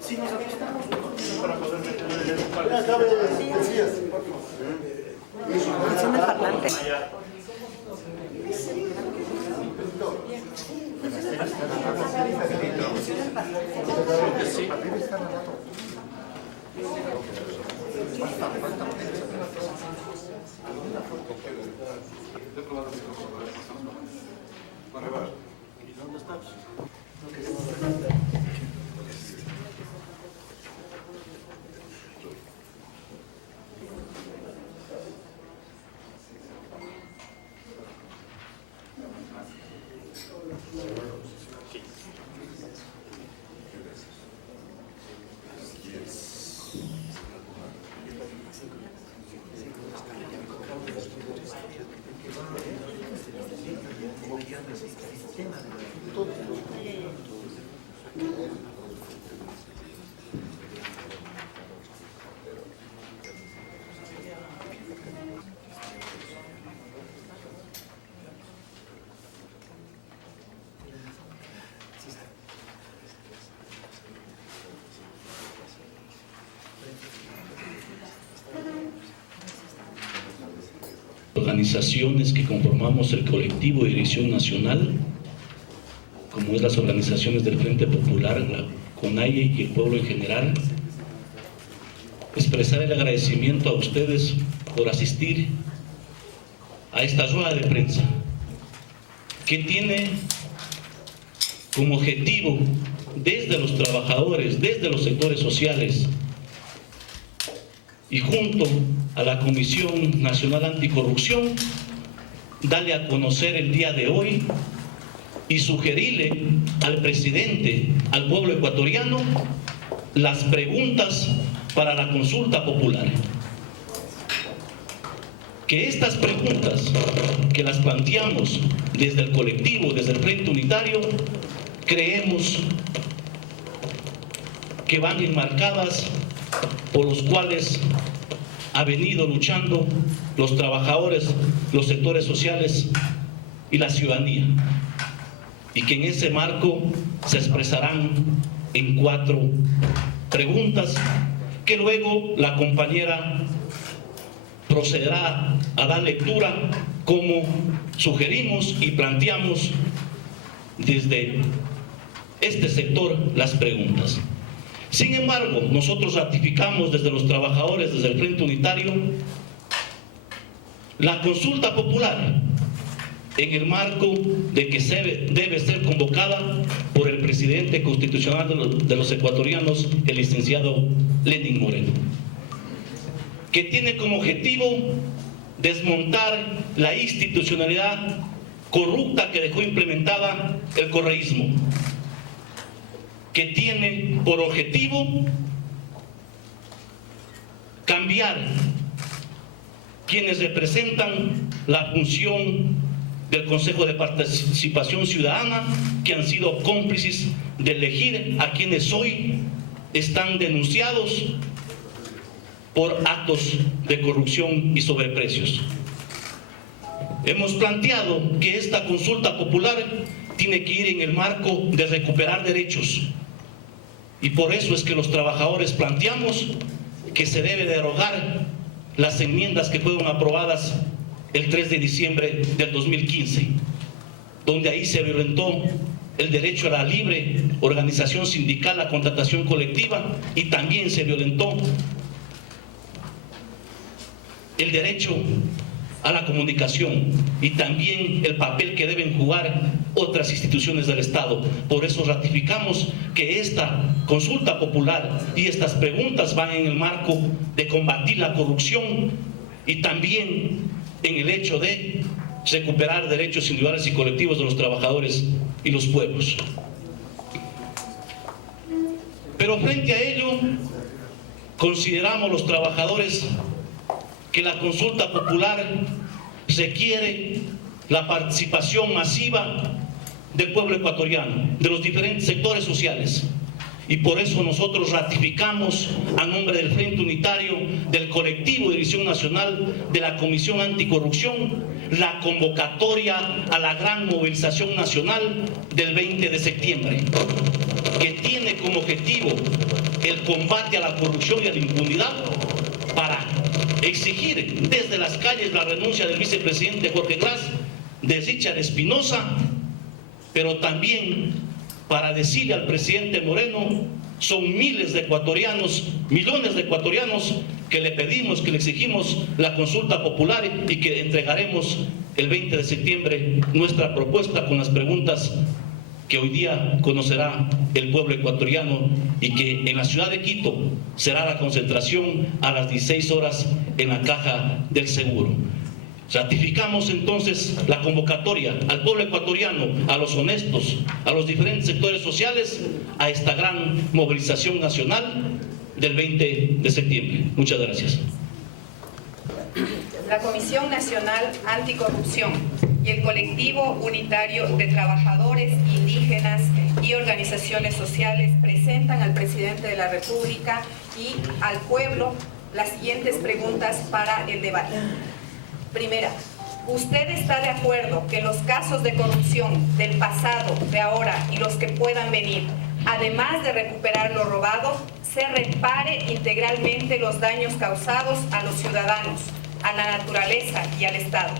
Si nos ajustamos para poder meter el Funciona el parlante. Organizaciones que conformamos el colectivo de dirección nacional, como es las organizaciones del Frente Popular, la CONAIE y el pueblo en general, expresar el agradecimiento a ustedes por asistir a esta rueda de prensa que tiene como objetivo desde los trabajadores, desde los sectores sociales y junto a la Comisión Nacional Anticorrupción, darle a conocer el día de hoy y sugerirle al presidente, al pueblo ecuatoriano, las preguntas para la consulta popular. Que estas preguntas que las planteamos desde el colectivo, desde el Frente Unitario, creemos que van enmarcadas por los cuales ha venido luchando los trabajadores, los sectores sociales y la ciudadanía, y que en ese marco se expresarán en 4 preguntas que luego la compañera procederá a dar lectura como sugerimos y planteamos desde este sector las preguntas. Sin embargo, nosotros ratificamos desde los trabajadores, desde el Frente Unitario, la consulta popular en el marco de que debe ser convocada por el presidente constitucional de los ecuatorianos, el licenciado Lenín Moreno, que tiene como objetivo desmontar la institucionalidad corrupta que dejó implementada el correísmo, que tiene por objetivo cambiar quienes representan la función del Consejo de Participación Ciudadana, que han sido cómplices de elegir a quienes hoy están denunciados por actos de corrupción y sobreprecios. Hemos planteado que esta consulta popular tiene que ir en el marco de recuperar derechos, y por eso es que los trabajadores planteamos que se debe derogar las enmiendas que fueron aprobadas el 3 de diciembre del 2015, donde ahí se violentó el derecho a la libre organización sindical, la contratación colectiva, y también se violentó el derecho a la comunicación y también el papel que deben jugar otras instituciones del Estado. Por eso ratificamos que esta consulta popular y estas preguntas van en el marco de combatir la corrupción y también en el hecho de recuperar derechos individuales y colectivos de los trabajadores y los pueblos. Pero frente a ello, consideramos los trabajadores que la consulta popular requiere la participación masiva del pueblo ecuatoriano, de los diferentes sectores sociales, Y por eso nosotros ratificamos a nombre del Frente Unitario, del Colectivo de División Nacional, de la Comisión Anticorrupción, la convocatoria a la gran movilización nacional del 20 de septiembre, que tiene como objetivo el combate a la corrupción y a la impunidad para exigir desde las calles la renuncia del vicepresidente Jorge Glass, de Richard Espinosa, pero también para decirle al presidente Moreno: son miles de ecuatorianos, millones de ecuatorianos que le pedimos, que le exigimos la consulta popular y que entregaremos el 20 de septiembre nuestra propuesta con las preguntas que hoy día conocerá el pueblo ecuatoriano, y que en la ciudad de Quito será la concentración a las 16 horas en la Caja del Seguro. Ratificamos entonces la convocatoria al pueblo ecuatoriano, a los honestos, a los diferentes sectores sociales, a esta gran movilización nacional del 20 de septiembre. Muchas gracias. La Comisión Nacional Anticorrupción y el Colectivo Unitario de Trabajadores Indígenas y Organizaciones Sociales presentan al Presidente de la República y al pueblo las siguientes preguntas para el debate. Primera, ¿usted está de acuerdo que los casos de corrupción del pasado, de ahora y los que puedan venir, además de recuperar lo robado, se repare integralmente los daños causados a los ciudadanos, a la naturaleza y al Estado,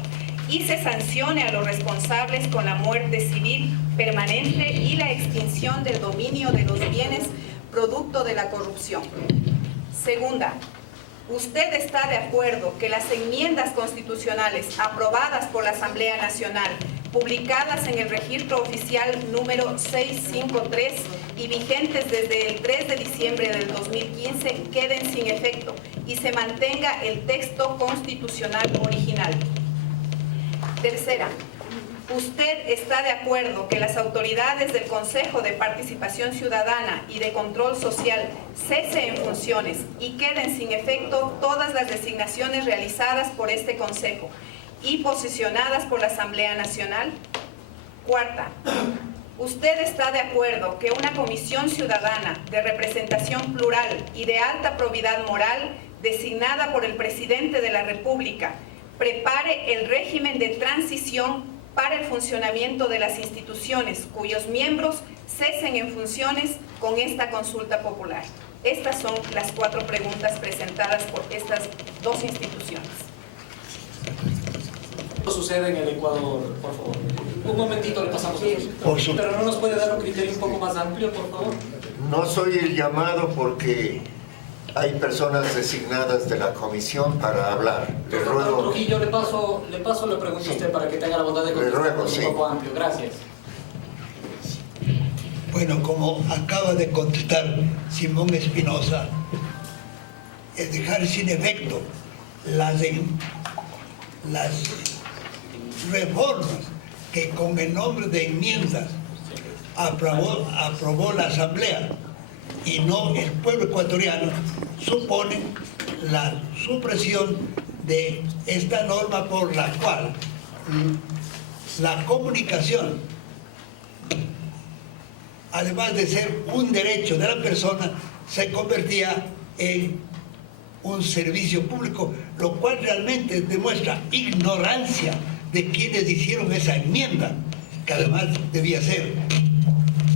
y se sancione a los responsables con la muerte civil permanente y la extinción del dominio de los bienes producto de la corrupción? Segunda, ¿usted está de acuerdo que las enmiendas constitucionales aprobadas por la Asamblea Nacional, publicadas en el registro oficial número 653 y vigentes desde el 3 de diciembre del 2015, queden sin efecto y se mantenga el texto constitucional original? Tercera, ¿usted está de acuerdo que las autoridades del Consejo de Participación Ciudadana y de Control Social cesen en funciones y queden sin efecto todas las designaciones realizadas por este Consejo y posicionadas por la Asamblea Nacional? Cuarta, ¿usted está de acuerdo que una comisión ciudadana de representación plural y de alta probidad moral, designada por el Presidente de la República, prepare el régimen de transición para el funcionamiento de las instituciones cuyos miembros cesen en funciones con esta consulta popular? Estas son las 4 preguntas presentadas por estas 2 instituciones. ¿Qué sucede en el Ecuador, por favor? Un momentito, le pasamos a pero no nos puede dar un criterio un poco más amplio, por favor. No soy el llamado porque hay personas designadas de la comisión para hablar. Le ruego. Trujillo, le paso la pregunta a usted para que tenga la bondad de contestar un poco amplio. Gracias. Bueno, como acaba de contestar Simón Espinosa, es dejar sin efecto las reformas que con el nombre de enmiendas aprobó la Asamblea y no el pueblo ecuatoriano, supone la supresión de esta norma por la cual la comunicación, además de ser un derecho de la persona, se convertía en un servicio público, lo cual realmente demuestra ignorancia de quienes hicieron esa enmienda, que además debía ser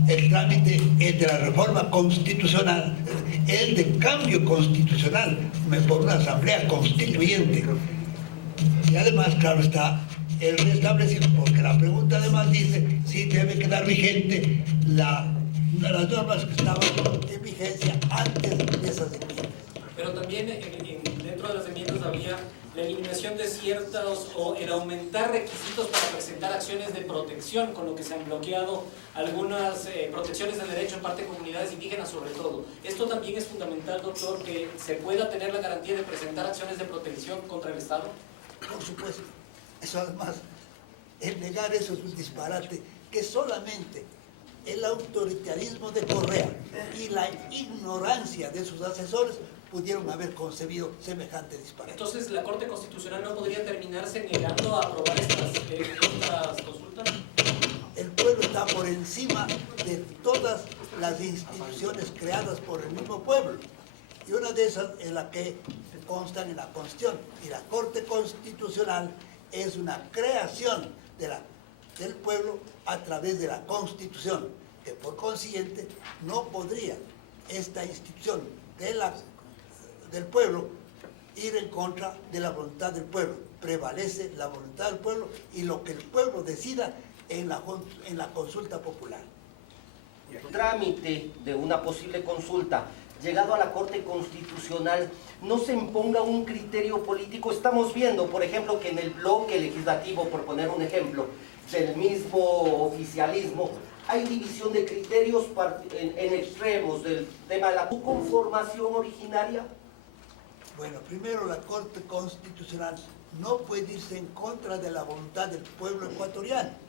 el trámite el de la reforma constitucional, el de cambio constitucional por una asamblea constituyente. Y además, claro está, el restablecido, porque la pregunta además dice si debe quedar vigente las normas que estaban en vigencia antes de esas enmiendas. Pero también dentro de las enmiendas había la eliminación de ciertos o el aumentar requisitos para presentar acciones de protección, con lo que se han bloqueado algunas protecciones del derecho en parte de comunidades indígenas sobre todo. Esto también es fundamental, doctor, que se pueda tener la garantía de presentar acciones de protección contra el Estado. Por supuesto, eso además, el negar eso es un disparate, que solamente el autoritarismo de Correa y la ignorancia de sus asesores pudieron haber concebido semejante disparate. Entonces, ¿la Corte Constitucional no podría terminarse negando a aprobar estas consultas? El pueblo está está por encima de todas las instituciones creadas por el mismo pueblo. Y una de esas es la que constan en la Constitución. Y la Corte Constitucional es una creación del pueblo a través de la Constitución, que por consiguiente no podría esta institución del pueblo ir en contra de la voluntad del pueblo. Prevalece la voluntad del pueblo y lo que el pueblo decida en la consulta popular. Trámite de una posible consulta llegado a la Corte Constitucional no se imponga un criterio político. Estamos viendo, por ejemplo, que en el bloque legislativo, por poner un ejemplo, del mismo oficialismo, hay división de criterios en extremos del tema de la conformación originaria. Bueno, primero la Corte Constitucional no puede irse en contra de la voluntad del pueblo ecuatoriano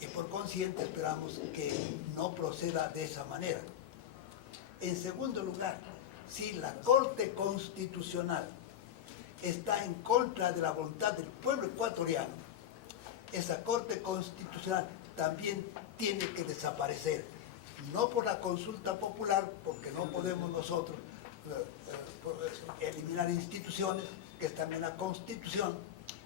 y por consiguiente esperamos que no proceda de esa manera. En segundo lugar, si la Corte Constitucional está en contra de la voluntad del pueblo ecuatoriano, esa Corte Constitucional también tiene que desaparecer, no por la consulta popular, porque no podemos nosotros eliminar instituciones que están en la Constitución,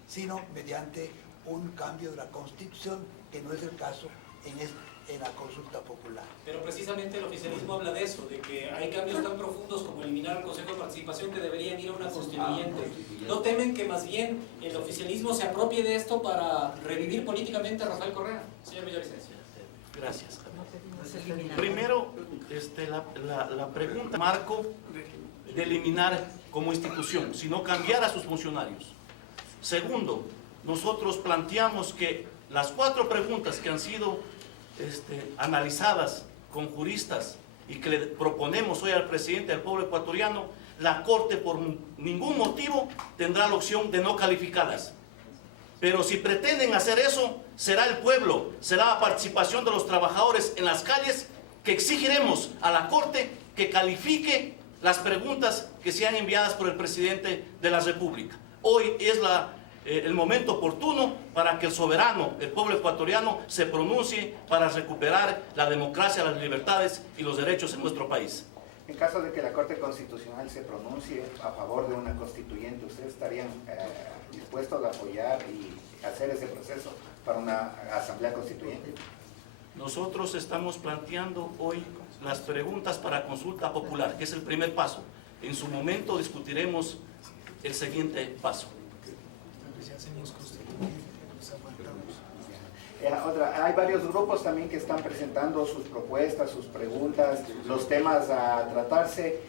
sino mediante un cambio de la Constitución, que no es el caso en la consulta popular. Pero precisamente el oficialismo habla de eso, de que hay cambios tan profundos como eliminar el Consejo de Participación que deberían ir a una constituyente. ¿No temen que más bien el oficialismo se apropie de esto para revivir políticamente a Rafael Correa? Señor Villavicencio. Gracias. Primero, la pregunta, marco de eliminar como institución, sino cambiar a sus funcionarios. Segundo, nosotros planteamos que las 4 preguntas que han sido analizadas con juristas y que le proponemos hoy al presidente del pueblo ecuatoriano, la Corte por ningún motivo tendrá la opción de no calificarlas. Pero si pretenden hacer eso, será el pueblo, será la participación de los trabajadores en las calles que exigiremos a la Corte que califique las preguntas que sean enviadas por el presidente de la República. Hoy es el momento oportuno para que el soberano, el pueblo ecuatoriano, se pronuncie para recuperar la democracia, las libertades y los derechos en nuestro país. En caso de que la Corte Constitucional se pronuncie a favor de una constituyente, ¿ustedes estarían dispuestos a apoyar y hacer ese proceso para una asamblea constituyente? Nosotros estamos planteando hoy las preguntas para consulta popular, que es el primer paso. En su momento discutiremos el siguiente paso. Hay varios grupos también que están presentando sus propuestas, sus preguntas, los temas a tratarse.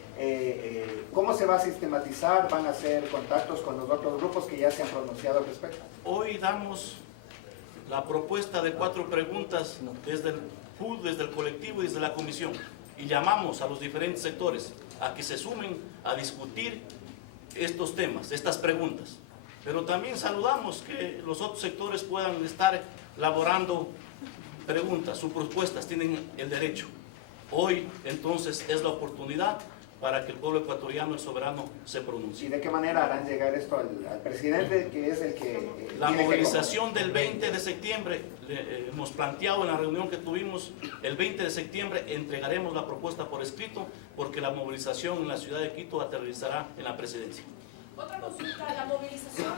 ¿Cómo se va a sistematizar? ¿Van a hacer contactos con los otros grupos que ya se han pronunciado al respecto? Hoy damos la propuesta de 4 preguntas desde el PUD, desde el colectivo y desde la comisión. Y llamamos a los diferentes sectores a que se sumen a discutir estos temas, estas preguntas. Pero también saludamos que los otros sectores puedan estar elaborando preguntas, sus propuestas, tienen el derecho. Hoy, entonces, es la oportunidad para que el pueblo ecuatoriano, el soberano, se pronuncie. ¿Y de qué manera harán llegar esto al presidente, que es el que... La movilización del 20 de septiembre, hemos planteado en la reunión que tuvimos, el 20 de septiembre entregaremos la propuesta por escrito, porque la movilización en la ciudad de Quito aterrizará en la presidencia. Otra consulta, la movilización